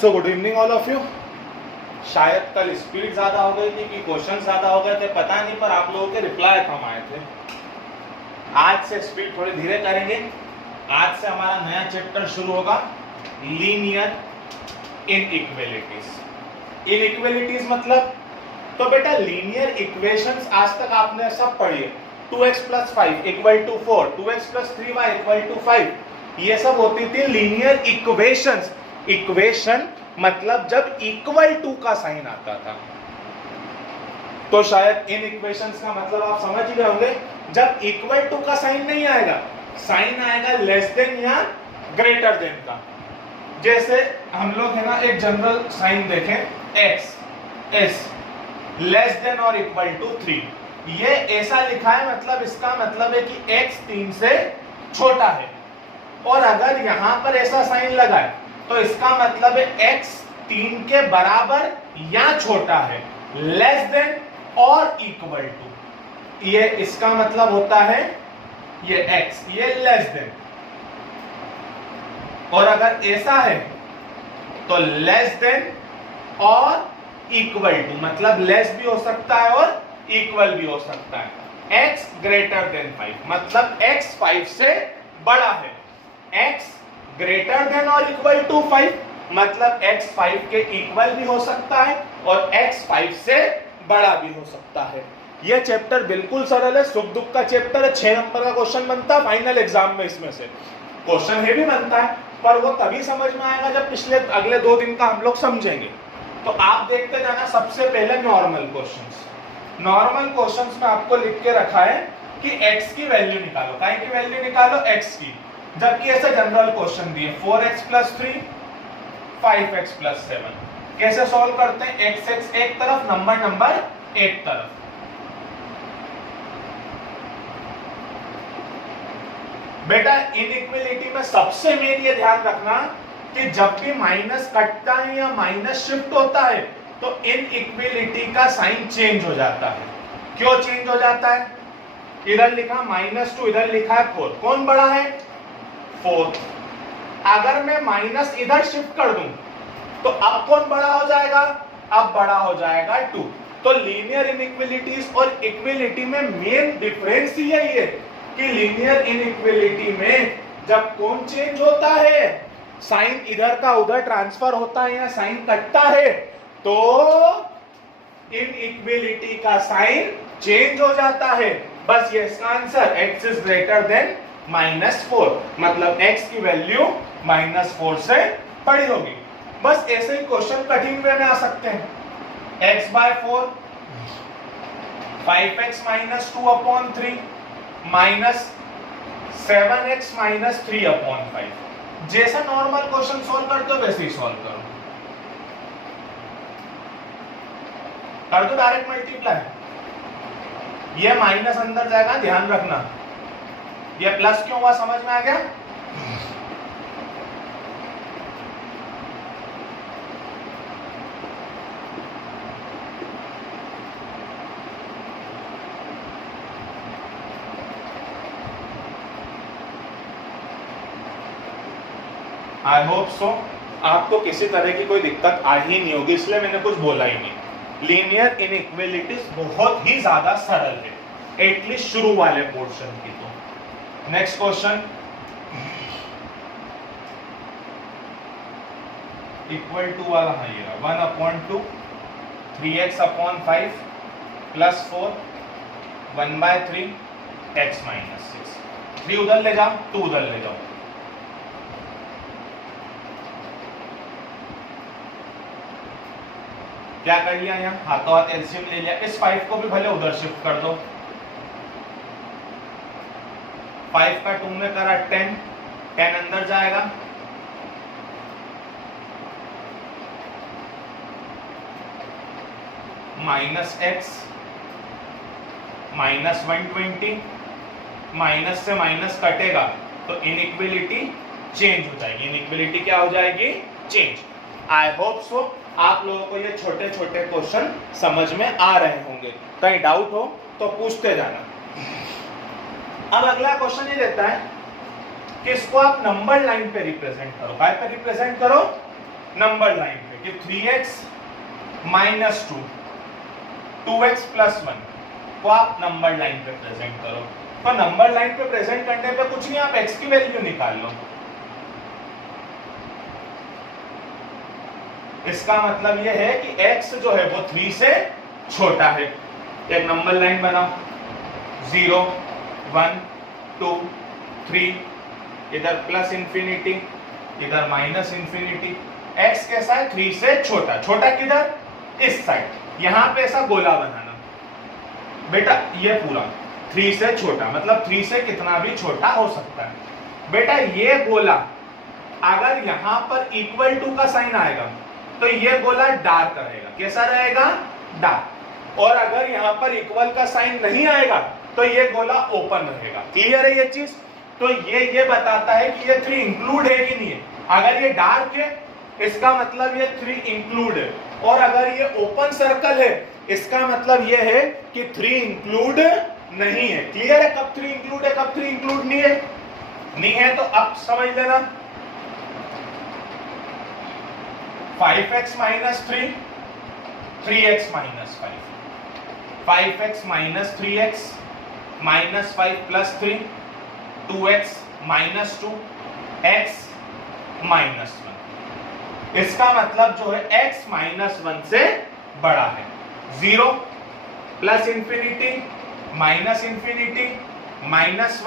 So good evening all of you. शायद कल speed ज़्यादा हो गई थी कि क्वेश्चन ज़्यादा हो गए थे, पता नहीं, पर आप लोगों के रिप्लाई कम आए थे। आज से स्पीड थोड़ी धीरे करेंगे। आज से हमारा नया चैप्टर शुरू होगा, लीनियर इनइक्वालिटीज। इनइक्वालिटीज मतलब, तो बेटा लीनियर इक्वेशंस आज तक आपने सब पढ़ी है। 2x + 5 = 4, 2x + 3y = 5, ये सब होती थी लीनियर इक्वेशंस। इक्वेशन मतलब जब इक्वल टू का साइन आता था। तो शायद इन इक्वेशंस का मतलब आप समझ ही गए होंगे। जब इक्वल टू का साइन नहीं आएगा, साइन आएगा लेस देन या ग्रेटर देन का। जैसे हम लोग है ना एक जनरल साइन देखें, x s लेस देन और इक्वल टू 3, ये ऐसा लिखा है, मतलब इसका मतलब है कि x 3 से छोटा है। और अगर यहां पर ऐसा साइन लगा है तो इसका मतलब है x 3 के बराबर या छोटा है, लेस देन और इक्वल टू। ये इसका मतलब होता है ये x, ये लेस देन। और अगर ऐसा है तो लेस देन और इक्वल टू, मतलब लेस भी हो सकता है और इक्वल भी हो सकता है। x ग्रेटर देन 5 मतलब x 5 से बड़ा है। x ग्रेटर देन और इक्वल टू 5 मतलब x 5 के इक्वल भी हो सकता है और x 5 से बड़ा भी हो सकता है। यह चैप्टर बिल्कुल सरल है, सुख दुख का चैप्टर है। 6 नंबर का क्वेश्चन बनता है फाइनल एग्जाम में। इसमें से क्वेश्चन है भी बनता है, पर वो तभी समझ में आएगा जब पिछले अगले 2 दिन का हम लोग समझेंगे। तो आप देखते जाना। सबसे पहले नॉर्मल क्वेश्चंस। नॉर्मल क्वेश्चंस में आपको लिख के रखा है कि x की वैल्यू निकालो। काय की वैल्यू निकालो? x की। जबकि ऐसे जनरल क्वेश्चन दिए 4x + 3 5x + 7। कैसे सॉल्व करते हैं? x एक तरफ, नंबर एक तरफ। बेटा इनइक्वालिटी में सबसे मेन ये ध्यान रखना कि जब भी माइनस कटता है या माइनस शिफ्ट होता है तो इनइक्वालिटी का साइन चेंज हो जाता है। क्यों चेंज हो जाता है? इधर लिखा -2, इधर लिखा है 4। कौन बड़ा है? 4। अगर मैं माइनस इधर शिफ्ट कर दूं तो अब कौन बड़ा हो जाएगा? अब बड़ा हो जाएगा 2। तो लीनियर इनइक्वालिटीज और इक्वालिटी में मेन डिफरेंस यही है कि लीनियर इनइक्वालिटी में जब कौन चेंज होता है, साइन इधर का उधर ट्रांसफर होता है या साइन कटता है, तो इनइक्वालिटी का साइन चेंज हो जाता है। बस ये इसका answer, x is greater than -4 मतलब x की वैल्यू -4 से बड़ी होगी। बस ऐसे ही क्वेश्चन कठिन वे में आ सकते हैं। x/4 5x - 2/3 -7x - 3/5। जैसा नॉर्मल क्वेश्चन सॉल्व करते हो वैसे ही सॉल्व करो। कर दो डायरेक्ट मल्टीप्लाई। ये माइनस अंदर जाएगा, ध्यान रखना। ये प्लस क्यों हुआ समझ में आ गया? आई होप सो आपको किसी तरह की कोई दिक्कत आ ही नहीं होगी, इसलिए मैंने कुछ बोला ही नहीं। लीनियर इनइक्वालिटीज बहुत ही ज्यादा सरल है, एटलीस्ट शुरू वाले पोर्शन की। तो नेक्स्ट क्वेश्चन, इक्वल टू वाला है ये 1/2 3x/5 + 4 1/3 x - 6। 3 उधर ले जाओ, 2 उधर ले जाओ। क्या कर लिया? यहाँ हाथों हाथ एलसीएम ले लिया। इस 5 को भी भले उधर शिफ्ट कर दो। 5 का 2 में करा 10, 10 अंदर जाएगा, -x -120, माइनस से माइनस कटेगा तो इनइक्वालिटी चेंज हो जाएगी। इनइक्वालिटी क्या हो जाएगी? चेंज। आई होप सो आप लोगों को ये छोटे छोटे क्वेश्चन समझ में आ रहे होंगे। कहीं डाउट हो तो पूछते जाना। अब अगला क्वेश्चन ये देता है कि इसको आप नंबर लाइन पे रिप्रेजेंट करो। काय पे रिप्रेजेंट करो? नंबर लाइन पे कि 3x माइनस 2, 2x प्लस 1 को आप नंबर लाइन पे प्रेजेंट करो। तो नंबर लाइन पे प्रेजेंट करने पे कुछ नहीं, आप x की वैल्यू निकाल लो। इसका मतलब यह है कि x जो है वो 3 से छोटा है। एक नंबर लाइन बनाओ, 0 1 2 3, इधर प्लस इंफिनिटी, इधर माइनस इंफिनिटी। x कैसा है? 3 से छोटा। छोटा किधर? इस साइड। यहां पे ऐसा गोला बनाना बेटा, ये पूरा 3 से छोटा, मतलब 3 से कितना भी छोटा हो सकता है। बेटा ये गोला अगर यहां पर इक्वल टू का साइन आएगा तो ये गोला डार्क रहेगा। कैसा रहेगा? डार्क। और अगर यहां पर इक्वल का साइन नहीं आएगा तो ये गोला ओपन रहेगा। क्लियर है ये चीज? तो ये बताता है कि ये 3 इंक्लूड है कि नहीं है। अगर ये डार्क है इसका मतलब ये 3 इंक्लूड है, और अगर ये ओपन सर्कल है इसका मतलब ये है कि 3 इंक्लूड नहीं है। क्लियर है? कब 3 इंक्लूड है, कब 3 इंक्लूड नहीं है? नहीं है तो अब समझ लेना। 5x minus 3, 3x minus 5, 5x minus 3x minus 5 plus 3, 2x minus 2, x minus 1। इसका मतलब जो है x माइनस 1 से बड़ा है। 0 plus infinity minus infinity minus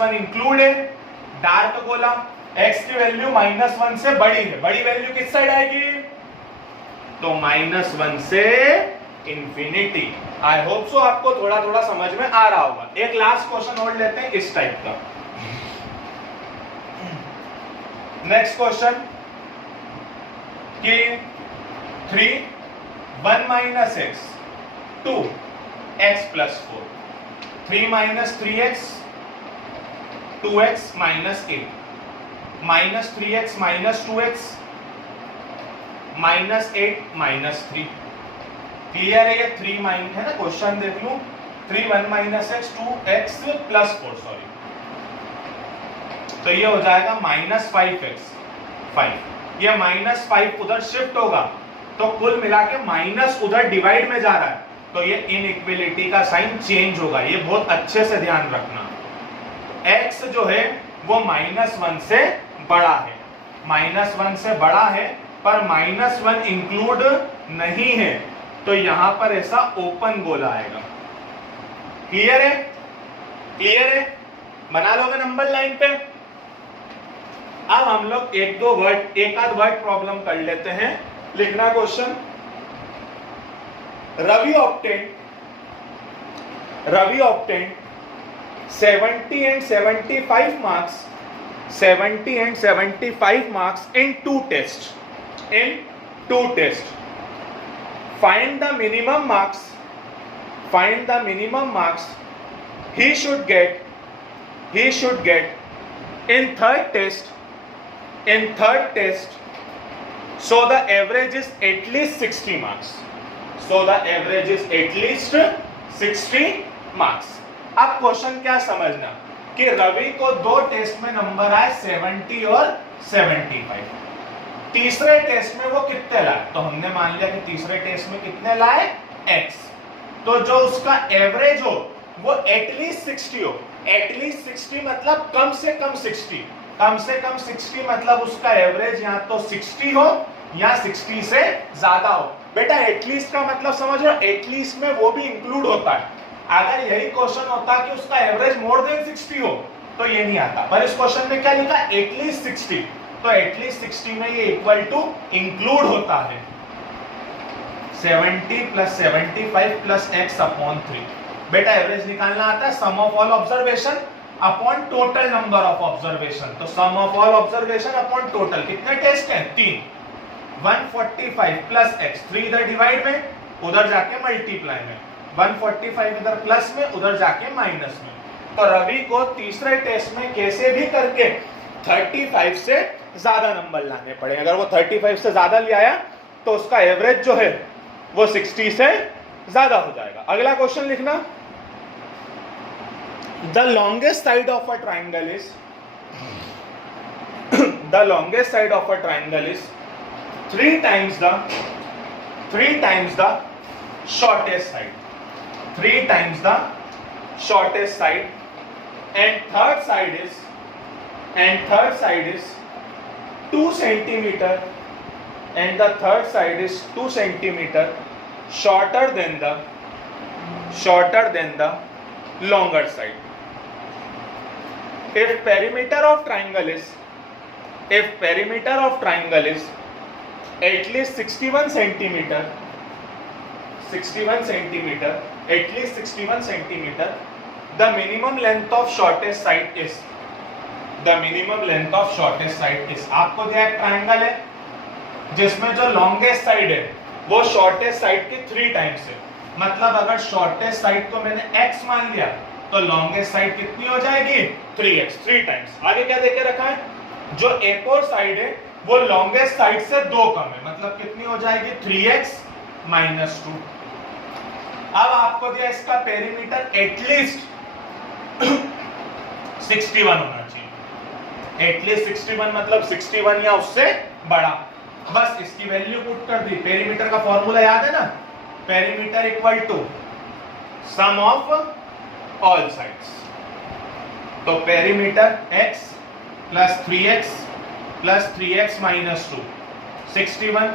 1 include है, डार्क गोला, x की वैल्यू माइनस 1 से बड़ी है। बड़ी वैल्यू किस साइड आएगी? तो माइनस 1 से इंफिनिटी। आई होप सो आपको थोड़ा थोड़ा समझ में आ रहा होगा। एक लास्ट क्वेश्चन और लेते हैं इस टाइप का। नेक्स्ट क्वेश्चन कि 3 1 minus x 2 x plus 4, 3 minus 3x 2x minus 8 minus 3x minus 2x minus 8 minus 3। Clear है? ये 3 माइनस है ना, क्वेश्चन देख लूं। 3 1 minus x 2x plus 4, sorry, तो ये हो जाएगा माइनस 5x 5। ये माइनस 5 उधर शिफ्ट होगा तो कुल मिला के माइनस उधर डिवाइड में जा रहा है, तो ये इनइक्वलिटी का साइन चेंज होगा। ये बहुत अच्छे से ध्यान रखना। x जो है वो माइनस 1 से बड़ा है, माइनस 1 से बड़ा है, पर माइनस 1 इंक्लूड नहीं है, तो यहां पर ऐसा ओपन गोला आएगा। क्लियर है? क्लियर है? बना लोगे नंबर लाइन पे। अब हम लोग एक आध वर्ड प्रॉब्लम कर लेते हैं। लिखना question, Ravi obtained 70 and 75 marks, 70 and 75 marks in two tests. Find the minimum marks he should get in third test. So the average is at least 60 marks. अब क्वेश्चन क्या समझना कि रवि को 2 टेस्ट में नंबर आए 70 और 75। तीसरे टेस्ट में वो कितने लाए? तो हमने मान लिया कि तीसरे टेस्ट में कितने लाए? x। तो जो उसका एवरेज हो वो एटलीस्ट 60 हो। एटलीस्ट 60 मतलब कम से कम 60। कम से कम 60 मतलब उसका एवरेज या तो 60 हो या 60 से ज्यादा हो। बेटा एटलीस्ट का मतलब समझ रहे हो? एटलीस्ट में वो भी इंक्लूड होता है। अगर यही क्वेश्चन होता कि उसका एवरेज मोर देन 60 हो तो ये नहीं आता, पर इस क्वेश्चन में क्या लिखा? एटलीस्ट 60। तो एटलीस्ट 60 में ये इक्वल टू इंक्लूड होता है 70 प्लस 75 प्लस x अपॉन 3। बेटा एवरेज निकालना आता है sum of all observation upon total number of observation. तो sum of all observation upon total, कितने टेस्ट हैं? 3। 145 प्लस x, 3 इधर डिवाइड में, उधर जाके मल्टीप्लाई में, 145 इधर प्लस में, उधर जाके माइनस में। तो रवि को तीसरे टेस्ट में कैसे भी करके 35 से ज्यादा नंबर लाने पड़े। अगर वो 35 से ज्यादा ले आया तो उसका एवरेज जो है वो 60 से ज्यादा हो जाएगा। अगला क्वेश्चन लिखना, the longest side of a triangle is the longest side of a triangle is 3 times the shortest side, 3 times the shortest side, and third side is 2 centimeter, and the third side is 2 centimeter shorter than the longer side. If perimeter of triangle is at least 61 centimeter, the minimum length of shortest side is, आपको दिया एक triangle है जिसमें जो longest side है वो shortest side के 3 times है, मतलब अगर शॉर्टेस्ट साइड को मैंने x मान लिया तो लॉन्गेस्ट साइड कितनी हो जाएगी 3x, 3 टाइम्स। आगे क्या देके रखा है, जो एक और साइड है वो लॉन्गेस्ट साइड से 2 कम है, मतलब कितनी हो जाएगी 3x - 2। अब आपको दिया इसका पेरीमीटर एटलीस्ट 61 होना चाहिए, एटलीस्ट 61 मतलब 61 या उससे बड़ा। बस इसकी वैल्यू पुट कर दी। पेरीमीटर का फॉर्मूला याद है ना, perimeter equal to sum of all sides. तो perimeter x plus 3x plus 3x - 2 61,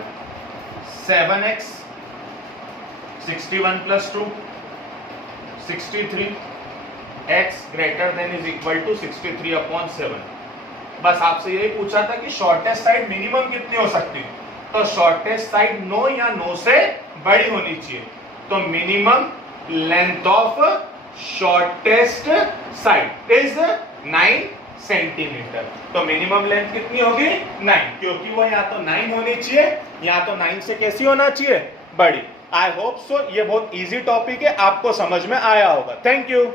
7x 61 plus 2 63, x greater than is equal to 63/7। बस आपसे यही पूछा था कि शॉर्टेस्ट साइड मिनिमम कितनी हो सकती है, तो शॉर्टेस्ट साइड 9 या 9 से बड़ी होनी चाहिए, तो minimum length of shortest side is 9 centimetre. तो मिनिमम लेंथ कितनी होगी 9, क्योंकि वो या तो 9 होनी चाहिए या तो 9 से कैसी होना चाहिए, बड़ी। आई होप सो ये बहुत इजी टॉपिक है, आपको समझ में आया होगा। Thank you.